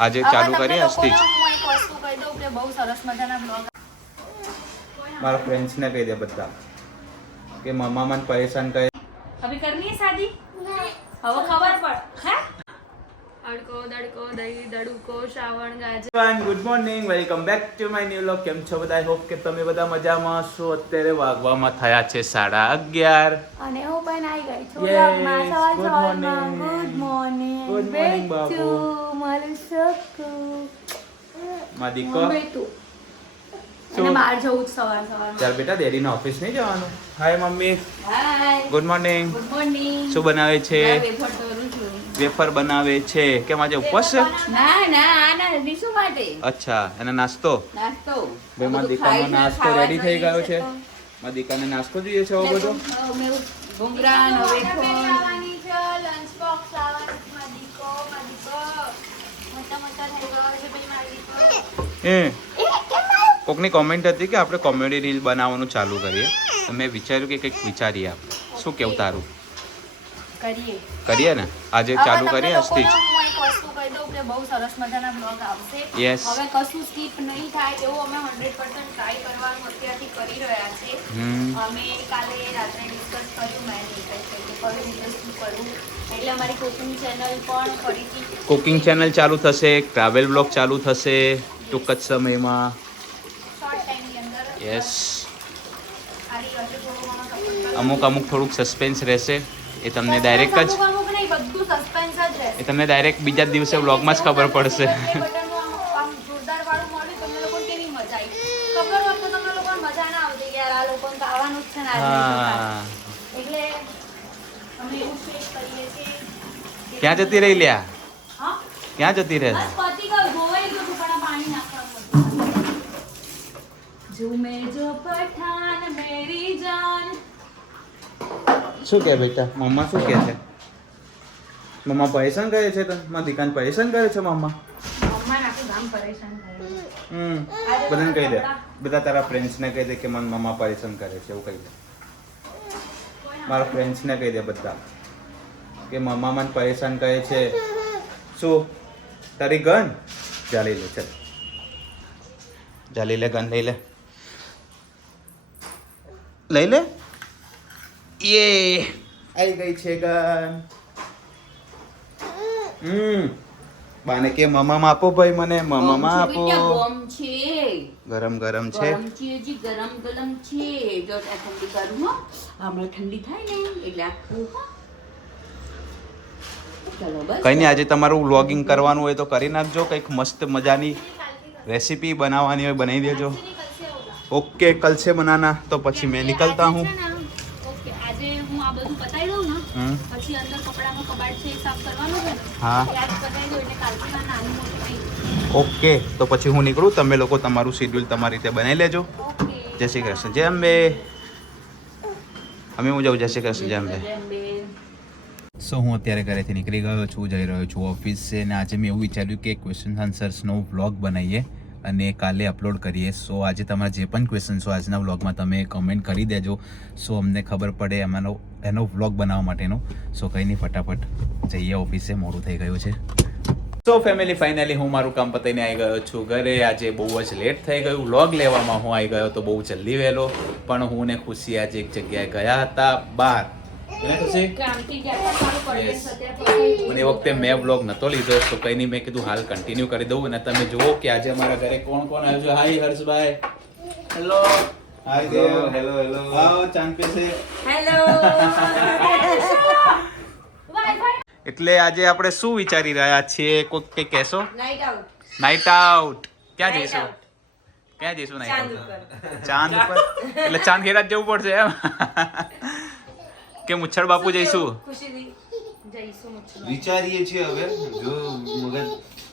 આજે ચાલુ કરીએ આજથી જ. હું એક વસ્તુ કહી દઉં કે બહુ સરસ મજાના બ્લોગ મારા ફ્રેન્ડ્સને કહી દે બધા કે મમ્મા મને પરેશાન કરે. अभी करनी है शादी હવે ખબર પડ હે અડકો દડકો દહી દડુકો શ્રાવણ ગાજર. Good morning, welcome back to my new vlog. કેમ છો બધા? આઈ હોપ કે તમે બધા મજામાં છો. અત્યારે વાગવામાં થયા છે 11:30 અને હું પણ આવી ગઈ છું Yes, વ્લોગમાં. સવાર good સવારમાં morning. Good morning Good morning, Babu. મારું શકુ માં દીકો. મમ્મી તું શું? અને બહાર જવું જ સવાર સવારમાં. ચાલ બેટા, ડેડીના ઓફિસ નહીં જવાનું. Hi mummy, hi good morning. Good morning. શું બનાવે છે? વેફર તળું છું. વેફર બનાવે છે. કેમ આજે ઉપવાસ છે? ના ના આના દીસુ માટે અચ્છા, અને નાસ્તો? નાસ્તો બે માં દીકાનો નાસ્તો રેડી થઈ ગયો છે. માં દીકાને નાસ્તો જોઈએ છે આવો બધો. ભૂંગરા નો વેફર એ કોકની કોમેન્ટ હતી કે આપણે કોમેડી રીલ બનાવવાનું ચાલુ કરીએ, તો મેં વિચાર્યું કે કંઈક વિચારીએ આપણે. શું કેવું તારું? કરીએ ને? આજે ચાલુ કરીએ આજથી જ. હું એક વસ્તુ કહી દઉં કે બહુ સરસ મજાના બ્લોગ આવશે. Yes. હવે કશું સ્કીપ નહીં થાય એવું અમે 100% ટ્રાય કરવાનું અત્યારથી કરી રહ્યા છે. અમે કાલે રાત્રે ડિસ્કસ કર્યું મેં કે કઈ રીતે શું કરવું, એટલે અમારી કુકિંગ ચેનલ પણ ફરીથી કુકિંગ ચેનલ ચાલુ થશે, ટ્રાવેલ બ્લોગ ચાલુ થશે ટૂંક જ સમયમાં. શોર્ટ ટાઈમની અંદર યસ. આવી હશે. થોડું ઘણો support અમુક થોડુંક સસ્પેન્સ રહેશે. એ તમને ડાયરેક્ટ જ અમુક નહીં, બધું સસ્પેન્સ જ રહેશે. એ તમને ડાયરેક્ટ બીજા જ દિવસે વ્લોગમાં જ ખબર પડશે. આમ જોરદાર વાળું મળ્યું, તમને લોકોને કેવી મજા આવી. ખબર હોત તો તમને લોકોને મજા ના આવતી કે યાર આ લોકોને તો આવવાનું જ છે ને આ લોકો હા. પાસે. એટલે અમે એવું ફેસ કરીએ છીએ કે- ક્યાં જતી રહી લ્યા? હા? ક્યાં જતી રહે? બસ પતી ગયું, ધોવાઈ ગયું હતું, પણ આ પાણી નાખવાનું. ઝૂમે જો પઠાન મેરી જાન. શું કહે બેટા? મમ્મા શું કહે છે? મમ્મા પરેશાન કરે છે તને? મારા દીકાને પરેશાન કરે છે મમ્મા? મમ્માને આખું ગામ પરેશાન થયું. બધાને કહી દે, બધા તારા ફ્રેન્ડ્સને કહી દે કે મને મમ્મા પરેશાન કરે છે એવું કહી દે. મારા ફ્રેન્ડ્સને કહી દે બધા કે મમ્મા મને પરેશાન કરે છે. શું તારી ગન? જા લઈ લે, ચાલ જા લઈ લે, ગન લઈ લે, લઈ લે. યે આવી ગઈ છે ગન. બાને કે મમ્મા આપો ભાઈ, મને મમ્મા આપો. ગરમ છે. ગરમ ગરમ છે. ગરમ છે જી, ગરમ ગરમ છે. જો આ ઠંડી કરું હો. હમણાં ઠંડી થાય ને એટલે આખું હો. ચલો બસ. કઈ નહીં, આજે તમારું વ્લોગિંગ કરવાનું હોય તો કરી નાખજો. કંઈક મસ્ત મજાની રેસીપી બનાવવાની હોય બનાવી દેજો. ઓકે, કલ સે બનાના. તો પછી મેં નિકલતા હું. ઓકે, આજે હું આ બધું પતાઈ દઉં ને પછી અંદર કપડાનો કબાટ છે એ સાફ કરવાનો છે ને. હા. યાદ પતાઈ દઉં એટલે કાલથી ના નાની મોટી નહીં. ઓકે, તો પછી હું નીકળું. તમે લોકો તમારું શેડ્યુલ તમારી રીતે બનાવી લેજો. ઓકે. જય શ્રી કૃષ્ણ, જય અંબે. અમે હું જાઉં. જય શ્રી કૃષ્ણ, જય અંબે. સો હું અત્યારે ઘરેથી નીકળી ગયો છું, જઈ રહ્યો છું ઓફિસે. અને આજે મેં એવું વિચાર્યું કે ક્વેશ્ચન આન્સર્સનો વ્લોગ બનાવીએ અને કાલે અપલોડ કરીએ. સો આજે તમારા જે પણ ક્વેશ્ચન છો આજના વ્લોગમાં તમે કમેન્ટ કરી દેજો, સો અમને ખબર પડે એનો વ્લોગ બનાવવા માટેનો. સો કંઈ નહીં, ફટાફટ જઈએ ઓફિસે, મોડું થઈ ગયું છે. સો ફેમિલી, ફાઇનલી હું મારું કામ પતાવીને આવી ગયો છું ઘરે. આજે બહુ જ લેટ થઈ ગયું વ્લોગ લેવામાં. હું આવી ગયો તો બહુ જલ્દી વહેલો, પણ હું ને ખુશી આજે એક જગ્યાએ ગયા હતા બહાર. મને એ વખતે મેં વ્લોગ નહોતો લીધો, તો કંઈ નહીં, મેં કીધું હાલ કન્ટિન્યુ કરી દઉં. અને તમે જુઓ કે આજે અમારા ઘરે કોણ કોણ આવ્યું છે. Hi Harshbhai. Hello. Hi Dev. Hello hello. આવો ચાંદ પે છે. હેલો. એટલે આજે આપણે શું વિચારી રહ્યા છીએ? કોઈ કંઈ કહેશો? Night out. Night out. ક્યાં Night જઈશું? out. ક્યાં જઈશું નાઇટ ચાંદ આઉટ? ઉપર. ચાંદ ઉપર? એટલે ચાંદ ઘેરા જ જવું પડશે એમ કે મુચ્છડ બાપુ જઈશું? ખુશીથી જઈશું મુચ્છડ. વિચારીએ છીએ હવે, જો મગજ,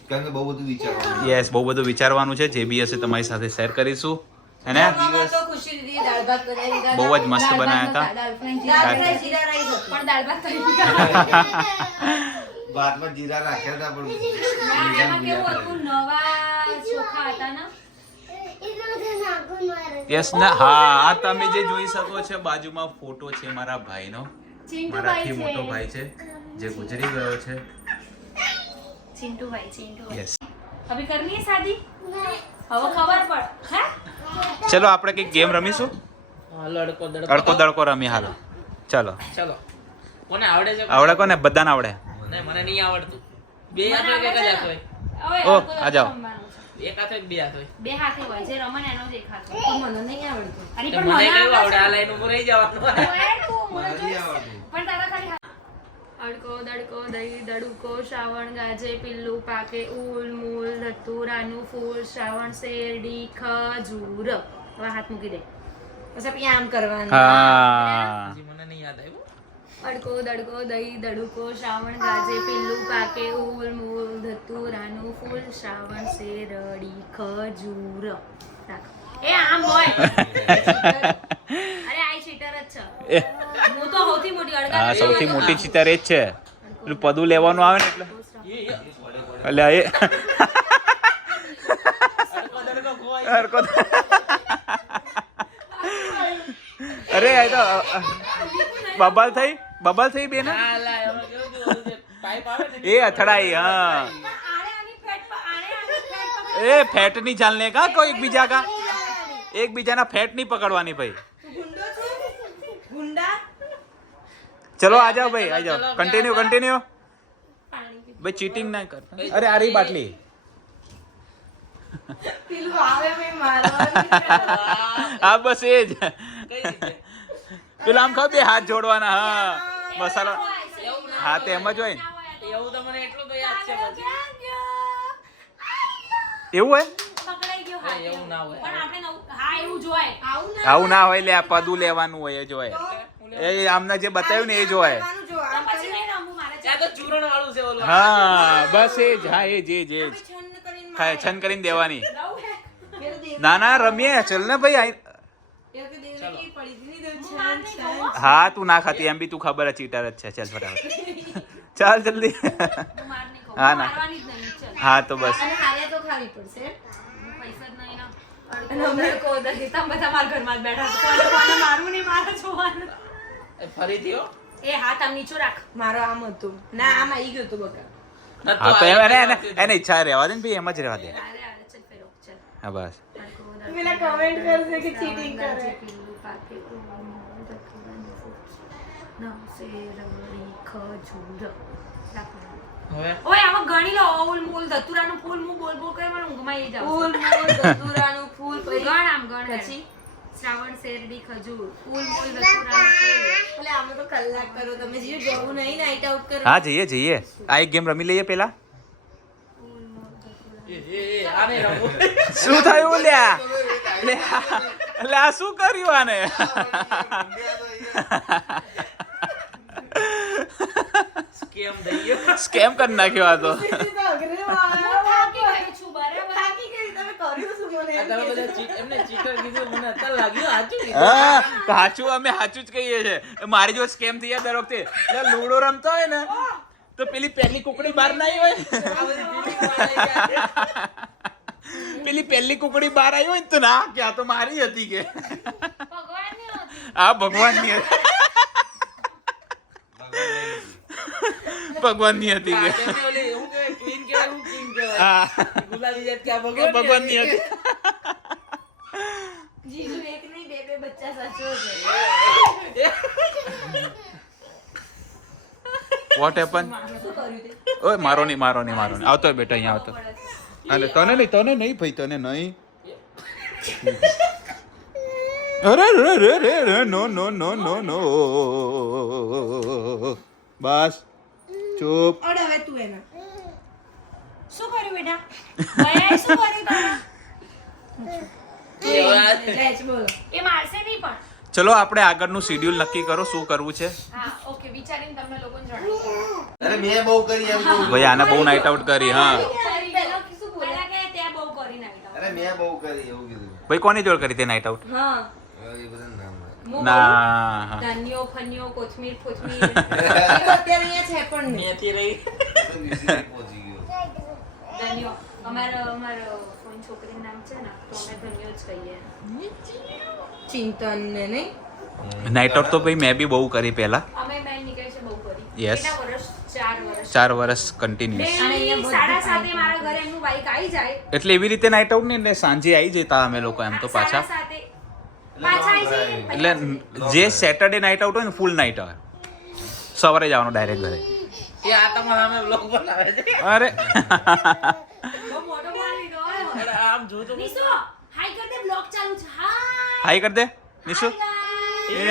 કારણ કે બહુ બધું વિચારવાનું. યસ, બહુ બધું વિચારવાનું છે. જે બી હશે તમારી સાથે શેર કરીશું. અને મમ્મા તો ખુશીથી દાળ ભાત બનાવી દીધા. બહુ જ મસ્ત બનાવ્યા હતા. દાળ ફ્રાય જીરા રાઈસ હતું. પણ દાળ ભાત કરી દીધા. ભાતમાં જીરા રાખ્યા હતા પણ એમાં કેવું હતું, નવા ચોખા હતા ને. યસ ને. હા, આ તમે જે જોઈ શકો છો બાજુમાં ફોટો છે મારા ભાઈનો. મારાથી મોટો ભાઈ છે જે ગુજરી ગયો છે. ચિંટુભાઈ. યસ. अभी करनी है शादी હવે ખબર પડ હે ચલો આપણે કઈક ગેમ રમીશું. અડકો દડકો રમી હાલો. ચલો ચલો. કોને આવડે છે? આવડે કોને? બધાને આવડે. નહીં, મને નહીં આવડતું. બે હાથ હોય કે એક જ હાથ હોય? હવે ઓ, અડકો આ જાઓ. રમવાનું છે. એક હાથ હોય કે બે હાથ હોય? બે હાથે હોય જે રમણ એનો જ એક હાથ હોય મને નહીં આવડતું અરે તો પણ મને મને કયું આવડે? આ આવડે લાઈન ઉપર રહી જવાનું. તું મને મને નહીં આવડતું. પણ તારા ખાલી અડકો દડકો દહી દડુકો શ્રાવણ ગાજે પિલ્લું પાકે ઉલ મૂલ ધતુરાનું ફૂલ શ્રાવણ શેરડી ખજૂર હવે હાથ મૂકી દે પછી આપણે આમ કરવાનું હા હજી મને નહીં યાદ આવ્યું. અડકો દડકો દહી દડુકો શ્રાવણ ગાજે પિલ્લું પાકે ઉલ મૂલ ધતુરાનું ફૂલ શ્રાવણ શેરડી ખજૂર રાખ. એ આમ હોય અરે આ ચીટર જ છે હું તો સૌથી મોટી અડકા હા સૌથી મોટી ચિતાર એ જ છે. પેલું પદું લેવાનું આવે ને એટલે અલ્યા એ હરકો અરે આ તો બબલ થઈ બેન આ લા, એમાં કેવું કે ઓલું જે પાઇપ આવે ને એ અથડાઈ હા એ ફેટ ની ચાલને કા કોઈ એકબીજા કા એકબીજાના ફેટ નહીં પકડવાની ભાઈ. ચલો આ જાઓ ભાઈ, આ જાઓ. કન્ટિન્યુ ભાઈ, ચીટિંગ ના કરતા. અરે આ રહી બાટલી. હા બસ એ જ. કઈ રીતે? પેલા આમ ખબર બે હાથ જોડવાના. હા મસાલો હા તો એમ જ હોય ને. એવું તો મને એટલું તો યાદ છે પછી. એવું હોય પકડાઈ ગયો હાથ એવું ના હોય. પણ આપણે હા એવું જ હોય આવું ના હોય લે આ પદું લેવાનું હોય એ જ હોય. એ આમને જે બતાવ્યું ને એ જ હોય. તો પછી નહીં રમવું મારે ત્યાં તો ચૂરણ વાળું છે ઓલું. હા બસ એ જ. હા એ જ ખાય છન કરીને દેવાની. ના ના રમીએ ચલ ને ભાઈ. હા તું ના ખાતી એમ બી તું ખબર જ ચીટર જ છે. ચાલ ફટાફટ ચાલ જલ્દી. હા ના હા તો બસ અને હારે તો ખાવી પડશે પૈસા જ નહીં ના અને અમને કો દહી તમે બધા મારા ઘરમાં જ બેઠા છો કોને મારું નહીં મારે જોવાનું એ ફરીથી હો. એ હાથ આમ નીચો રાખ મારો આમ હતું ના આમ આવી ગયું હતું બકા હા તો એને ઈચ્છા રહેવા દે ને ભાઈ એમ જ રહેવા દે. અરે ચલ ફેરો ચલ હા બસ પેલા કમેન્ટ કરશે કે ચીટિંગ કરે હવે ઓય આમાં ગણી લો ઓલ મૂલ ધતુરાનું ફૂલ હું બોલ બોલ કરી મને ઊંઘમાં આવી જાવ ફૂલ મૂળ ધતુરાનું ફૂલ ગણ આમ ગણ પછી શ્રાવણ શેરડી ખજૂર ફૂલ મૂલ ધતુરાનું ફૂલ એટલે આમે તો કલાક કરો તમે જીવ જવું નહીં નાઈટ આઉટ કરો હા જઈએ આ એક ગેમ રમી લઈએ પેલા. આને રમવું. શું થયું લ્યા લે આ શું કર્યું આને? સ્કેમ થઈ ગયો. સ્કેમ કરી નાખ્યો આ તો. અઘરે થાકી ગઈ છું બરાબર થાકી ગઈ તમે કર્યું શું મને આ તમે બધા એમને ચીટર કીધું મને અત્યારે લાગ્યું સાચું કીધું. હા સાચું અમે સાચું જ કહીએ છીએ. મારી જો સ્કેમ થઈ જાય દર વખતે એટલે લૂડો રમતો હોય ને તો પેલી પહેલી કુકડી બહાર ના આવી હોય આ બધી બીજી વાત આવી જાય. પેલી પહેલી કુકડી બહાર આવી હોય ને તો ના કે આ તો મારી હતી કે ભગવાનની હતી આ ભગવાનની હતી. ભગવાનની હતી કે તેમને ઓલી એવું કહેવાય, queen કહેવાય, હું king કહેવાય. હા ગુલાબી જાત કે આ ભગવાનની હતી. જીજુ એક નહીં બે બે બચ્ચા સાચો છે વોટ હેપન? ઓય મારો નહીં આવતો હોય બેટા અહીંયા આવતો. અરે તને નહીં ભાઈ તને નહીં. અરે રે નો બસ ચૂપ. અડ હવે તું એના શું કર્યું બેટા ભયા શું કર્યું તમે લેચ બોલો એ મારશે નહીં પણ ચલો આપણે આગળનું શેડ્યુલ નક્કી કરો શું કરવું છે. હા ઓકે વિચારીને તમને લોકોને જણાવો અરે મેં બહુ કરી એમ કહું છું. ભાઈ આને બહુ નાઇટ આઉટ કરી. હા પહેલા કે ત્યાં બહુ કરી નાખ્યા અરે મેં બહુ કરી એવું કીધું. ભાઈ કોની જોડ કરી તે નાઇટ આઉટ? હા હવે એ બધા નામ આવે. ના ધન્યો ફન્યો કોથમીર ફોથમીર એ તો અત્યારે અહીંયા છે પણ નહીં મેથી રહી. તો બીજી પહોંચી ગયો. ધન્યો અમારો ફોન છોકરીનું નામ છે ને તો અમે ધન્યો જ કહીએ ચિંતન ને નહીં નાઇટ આઉટ તો ભાઈ મેં બી બહુ કરી પહેલા. અમે બેન નીકળે છે બહુ કરી Yes. કેટલા વર્ષ 4 વર્ષ કન્ટિન્યુઅસ. Daily 7:30 મારા ઘરે એમનું બાઈક આવી જાય. એટલે એવી રીતે નાઇટ આઉટ ને એટલે સાંજે આવી જતા અમે લોકો એમ તો પાછા. 7:30 પાછા આવી જાય. એટલે જે સેટરડે નાઇટ આઉટ હોય ને ફૂલ નાઇટ આવે, સવારે જવાનું ડાયરેક્ટ ઘરે. એ આ તમારા અમે બ્લોગ બનાવે છે. અરે બહુ મોટો બોલ લીધો હોય. અરે આમ જો તો નિશુ હાઈ કર દે, બ્લોગ ચાલુ છે. હાઈ કર દે નિશુ. Hi, એ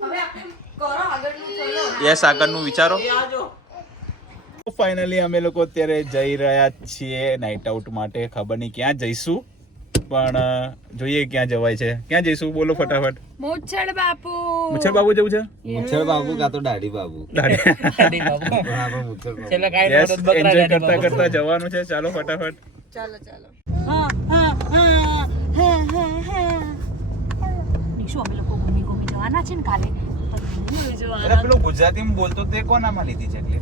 હવે આપણે કરો આગળનું ચલો. યસ, આગળનું વિચારો. એ આજો ફાઇનલી અમે લોકો અત્યારે જઈ રહ્યા છીએ નાઇટ આઉટ માટે. ખબર નહીં ક્યાં જઈશું, પણ જોઈએ ક્યાં જવાય છે. ક્યાં જઈશું બોલો ફટાફટ. મુચ્છડ બાપુ. મુચ્છર બાબુ જવું છે? મુચ્છડ બાબુ કાં તો દાઢી બાબુ. ડાડી બાબુ પણ આપણે મુચ્છડ બાબુ. છેલ્લે કાઈ યસ, નહોતું, બકરા એન્જોય ડાડી કરતા બાબુ. કરતા જવાનું છે. ચાલો ફટાફટ. નિશુ અમે લોકો ઘૂમી જવાના છે ને કાલે. અરે પેલું ગુજરાતીમાં બોલતો તે કોનામાં લીધી છે? એટલે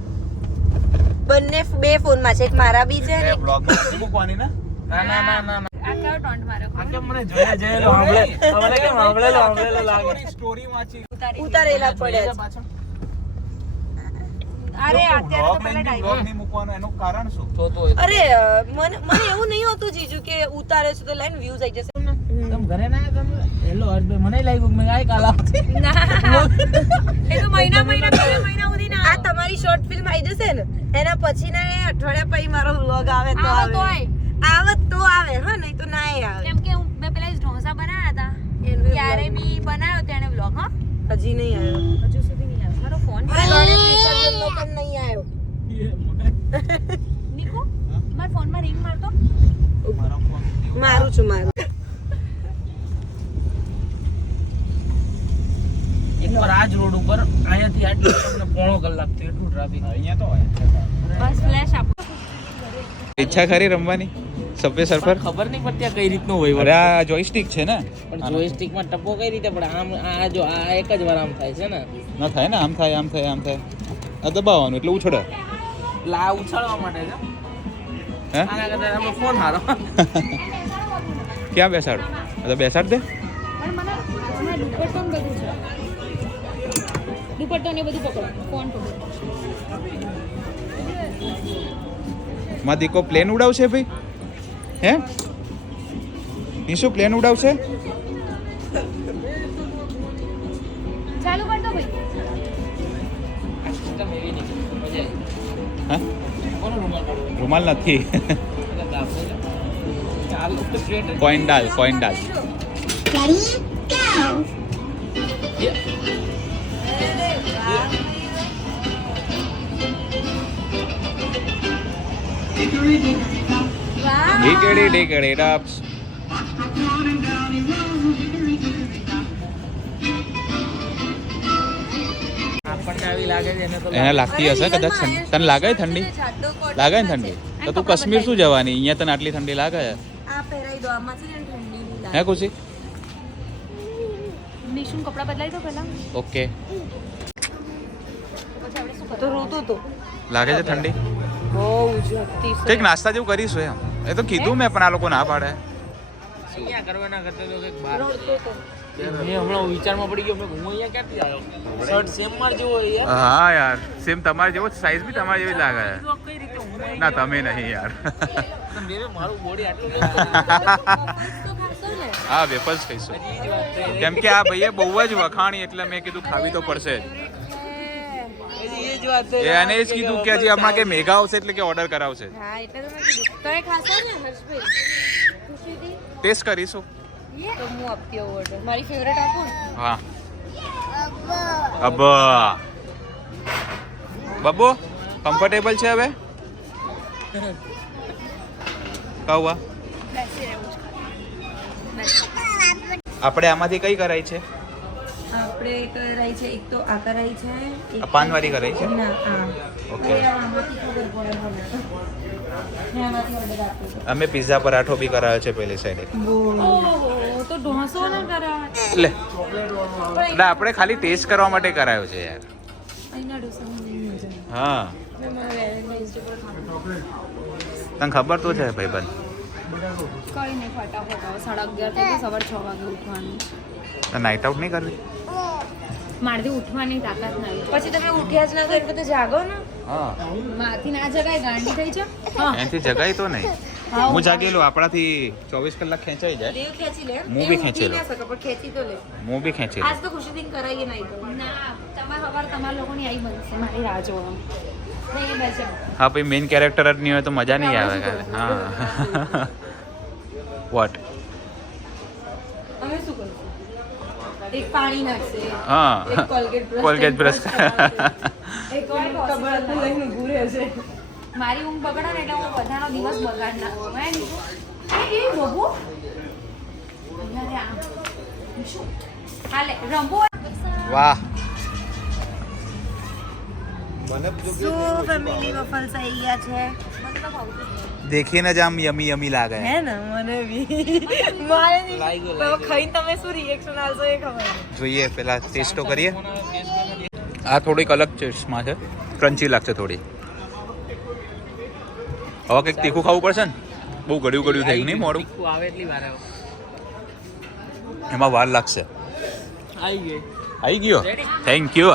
બંને બે ફોનમાં છે, એક મારા બી છે ને એક બ્લોગ મૂકવાની ને. ના ના ના ના ના. આ કેવો ટોન્ટ માર્યો. આ કેમ મને જોયા જોયેલો સાંભળેલો લાગે. સ્ટોરી વાંચી ઉતારેલા પડ્યા છે. પાછળ. અરે અત્યારે તો પેલા બ્લોગ ડાયવર્ટ. નહીં મૂકવાનું એનું કારણ શું? અરે મને એવું નહીં હોતું જીજુ કે ઉતારે છે તો લાઈન વ્યૂઝ આવી જશે. તમે ઘરે ના આવ્યા તમે? હેલો હર્ષભાઈ, મને લાગ્યું કે મેં કાઈ કાલ આવતી. એ તો મહિના સુધી ના આ તમારી શોર્ટ ફિલ્મ આવી જશે ને એના પછી ના અઠવાડિયા પછી મારો વ્લોગ આવે તો આવો તો આવે. આવે તો આવે, હા, નહીં તો ના આવે. કેમ કે મેં પેલા ઢોસા બનાવ્યા હતા એનું ત્યારે બી બનાવ્યો તેને વ્લોગ. હા હજી નહીં આવ્યો. હજુ સુધી નહીં આવ્યો મારો ફોન. ગણેશ વિસર્જનનો પણ નહીં આવ્યો. નિકુ મારા ફોનમાં રિંગ મારતો. મારું છું મારું. એકવાર આ જ રોડ ઉપર અહીંયાથી આટલું તમને પોણો કલાક થી એટલું ટ્રાફિક. અહીંયા તો હોય. બસ ફ્લેશ આપો. ઈચ્છા ખરી રમવાની સબવે સર્ફર? ખબર નહીં પડતી આ કઈ રીતનું હોય. અરે આ જોયસ્ટિક છે ને, પણ જોયસ્ટિક માં ટપ્પો કઈ રીતે પડે? આમ આ જો આ એક જ વાર આમ થાય છે ને. ના થાય ને, આમ થાય આમ થાય આમ થાય. આ દબાવવાનું એટલે ઉછળે. એટલે આ ઉછાળવા માટે છે. હે આના કરતા આપણો ફોન હારો. ક્યાં બેસાડું? તો બેસાડ દે. પણ મને હાથમાં દુપટ્ટો ને બધું છે. દુપટ્ટો ને બધું પકડો. ફોન પકડો. માં દીકો પ્લેન ઉડાવશે ભાઈ? હે નિશુ પ્લેન ઉડાવશે? ચાલુ કર દો ભાઈ. આ સિસ્ટમ એવી નહીં મજા હા આવી. કોનો રૂમાલ કાઢવો? રૂમાલ નથી. એટલે ગાભો છે. ચાલો તો straight coin Dal, coin Dal. ડીકડી ડીકડી ડપ્સ. આપણને આવી લાગે છે એને તો એને લાગતી હશે કદાચ. તને લાગે છે ઠંડી? લાગે ને ઠંડી? તો તું કાશ્મીર શું જવાની? અહીંયા તને આટલી ઠંડી લાગે છે? આ પહેરાઈ દો, આમાંથી ને ઠંડી નહીં લાગે. હે ખુશી? નિશુન કપડા બદલાઈ દો પહેલા. ઓકે. પછી આપણે શું તો રોતું તો લાગે છે ઠંડી? બહુ જ હતી. કંઈક નાસ્તા જેવું કરીશું એમ. એ તો કીધું મેં, પણ આ લોકો ના પાડે. અહીંયા કરવાના કરતા તો કંઈક બહાર રોતો તો. મેં હમણાં વિચારમાં પડી ગયો હું અહીંયા ક્યાંથી આવ્યો? શર્ટ સેમ માર જેવો હોય યાર. હા યાર, સેમ તમારી જેવો સાઈઝ બી તમારી જેવી જ લાગે છે. તો કઈ રીતે હું અહીંયા ના તમે નહીં યાર. બે મારું બોડી આટલું તો ખાશો ને. હા વેફર્સ ખાઈશું. હજી જ વાત છે. કેમ કે આ ભાઈએ બહુ જ વખાણી એટલે મેં કીધું ખાવી તો પડશે જ. હજી એ જ વાત છે. એ અને જ કીધું કે હજી હમણાં કે મેગા આવશે એટલે કે ઓર્ડર કરાવશે. હા એટલે તો મેં કીધું તમે ખાશો ને હર્ષભાઈ? ખુશીથી ટેસ્ટ કરીશું. તો હું આપતી હોઉં order. મારી ફેવરેટ આપું ને? હા. અબ બબુ કમ્ફર્ટેબલ છે હવે? કહું બેસી રહેવું છે. આપણે આમાંથી કઈ કરાય છે? આપણે કરાઈ છે એક તો આ કરાઈ છે એક આ પાનવાળી કરાય છે? ના આ ઓકે. હવે આમાંથી ખબર પડે મને. મેં આમાંથી order આપ્યો હતો. અમે પિઝા પરાઠો બી કરાયો છે પેલી સાઈડે. ઓહો તો ઢોસો ના કરાય. એટલે આપણે ખાલી ટેસ્ટ કરવા માટે કરાયો છે યાર. અહીંના ઢોસામાં નહીં મજા આવે. હા મેં મારા વેજીટેબલ ખાધું. તને ખબર તો છે ભાઈબંધ. કઈ નહીં ફટાફટ હવે 11:30 થઈ ગઈ, સવારે 6 વાગે ઉઠવાનું. નાઇટ આઉટ નહીં કરવી? મારથી ઉઠવાની તાકાત નહીં. પછી તમે ઉઠ્યા જ ના તો એટલે તો જાગો ને. હા માથી ના જગાય, ગાંડી થઈ છે. એનાથી જગાય તો નહીં. હું જાગેલું આપણાથી 24 કલાક ખેંચાઈ જાય. દેવ ખેંચી લે. હું બી ખેંચેલો. ના શકો પણ ખેંચી તો લે. હું બી ખેંચેલો. આજ તો ખુશીથી કરાઈએ નહીં તો. ના, તમારા લોકોની આવી બનશે, મારી રાહ જોવા. નહીં બેસે. હા ભાઈ મેઇન કેરેક્ટર જ નહીં હોય તો મજા નહીં આવે. હા વોટ અમે શું કરશું? એક પાણી નાખશે. હા એક કોલગેટ બ્રશ એક કબાટ લઈને ઊભું રહેશે. મારી ઊંઘ બગડે ને એટલે હું બધાનો દિવસ બગાડ નાખું. હે ને? એ રંભો અરે આમ શું હાલે રંભો. વાહ શું ફેમિલી વફલ્સ આવી ગયા છે. દેખીને જ આમ યમી યમી લાગે. હે ને મને બી મારે નહીં. તો ખાઈને તમે શું રિએક્શન આવશો એ ખબર નહીં. જોઈએ પેલા ટેસ્ટ તો કરીએ. આ થોડીક અલગ ટેસ્ટમાં છે, ક્રન્ચી લાગશે થોડી. હવે કંઈક તીખું ખાવું પડશે ને, બહુ ગળ્યું ગળ્યું થઈ ગયું નહીં મોડું, તીખું આવે એટલી વાર આવે. એમાં વાર લાગશે. આવી ગઈ. આવી ગયો, થેન્ક યુ.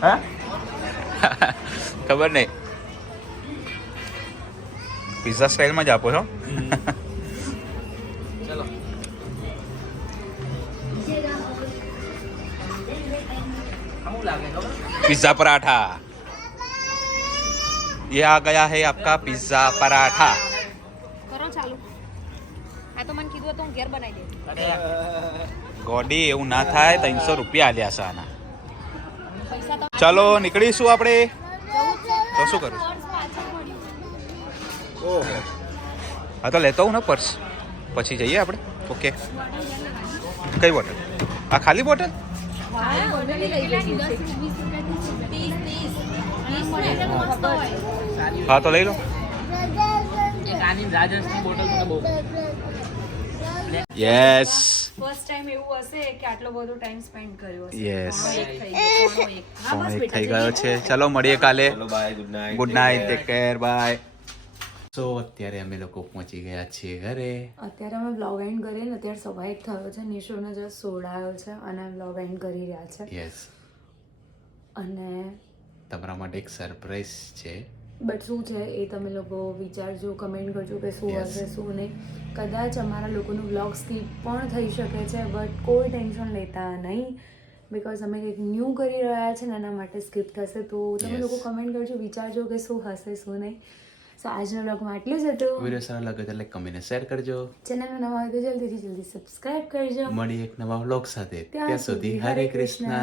હા ખબર નહીં, પિઝા સ્ટાઇલમાં જ આપો છો. ચલો કેવું લાગે ખબર? पिज्जा पराठा, ये आ गया है आपका पिज्जा पराठा. કરો ચાલુ. આ તો મને કીધું હતું હું ઘેર બનાવી દે. ગોડી એવું ના થાય, 300 રૂપિયા આલ્યા છે આના. પૈસા તો ચલો નીકળીશું આપણે. તો શું કરું? ઓહો હા તો લેતો હું ને પર્સ, પછી જઈએ આપણે. ઓકે કઈ બોટલ? આ ખાલી બોટલ? હા તો લઈ લો. એક આની રાજહંસની બોટલ મને બહુ યસ ફર્સ્ટ ટાઈમ એવું હશે કે આટલો બધો ટાઈમ સ્પેન્ડ કર્યો હશે. યસ એક થઈ ગયો, પોણો એક. હા, ફોન બસ એક બેટા, થઈ ગયો જઈએ. છે. ચલો મળીએ કાલે. ચલો bye, good night. Good night, take care, bye. So અત્યારે અમે લોકો પહોંચી ગયા છીએ ઘરે. અત્યારે અમે બ્લોગ એન્ડ કરીએ ને અત્યારે સવા 1 થયો છે. નિશુને જસ્ટ સોડાયો છે અને બ્લોગ એન્ડ કરી રહ્યા છે. યસ અને તમારા માટે એક સરપ્રાઈઝ છે. બટ શું છે એ તમે લોકો વિચારજો, કમેન્ટ કરજો કે શું Yes. હશે શું નહીં. કદાચ અમારા લોકોનું બ્લોગ સ્કીપ પણ થઈ શકે છે, બટ કોઈ ટેન્શન લેતા નહીં, બિકોઝ અમે કંઈક ન્યૂ કરી રહ્યા છે ને એના માટે સ્કીપ થશે. તો તમે Yes. લોકો કમેન્ટ કરજો, વિચારજો કે શું હશે શું નહીં. સો આજના બ્લોગમાં આટલું જ હતું. વિડીયો સારો લાગે તો લાઈક કમેન્ટ શેર કરજો. ચેનલમાં નવા હોય તો જલ્દીથી જલ્દી સબસ્ક્રાઇબ કરજો. મળી એક નવા વ્લોગ સાથે. ત્યાં ત્યાં સુધી હરે કૃષ્ણ.